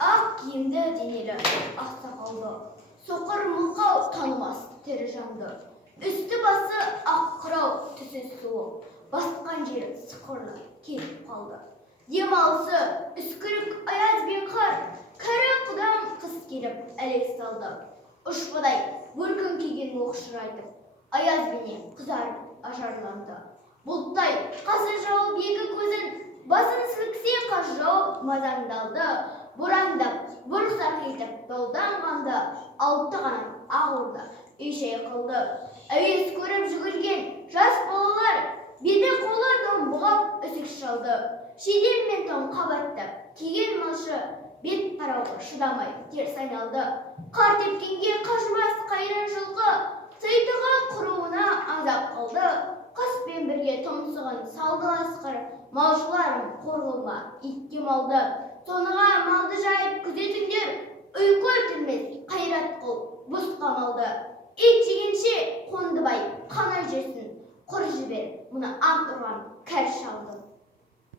ақ киімді денелі ақсақалды, соқыр мылқау танымас тірі жанды. Үсті басы ақ қырау, түсі суық, басқан жері сықырлы кетіп қалды. Демалысы үскірік аяз бен қар, кәрі құдам қыс келіп әлек салды. Ұшпадай бөркін киген оқшырайтып, аяз бенен қызарып ажарланды. Бұлттай қасы жауып екі көзін, басын сілксе қас жауып мазаңдалды. Бұрандап, бұрсақ етіп долданғанды, алты қанат ақ орда үй-жай қылды. Әуес көріп жүгірген жас балалар, беті қолы домбығап үсік шалды. Шидем мен тон қабаттап киген малшы, бет қарауға шыдамай теріс айналды. Қар тепкенге қажымас қайран жылқы, сыйтығы құруына азап қалды. Қаспен бірге тұмсығын салды асқыр, малшыларым қорғылма итке малды. Соныға малды жайып күзетіңдер, ұйқы өлтірмес қайрат қыл босқа малды. Ит жегенше Қондыбай қанай жесін, құр жібер мұны ақ ұрған кәр шалды.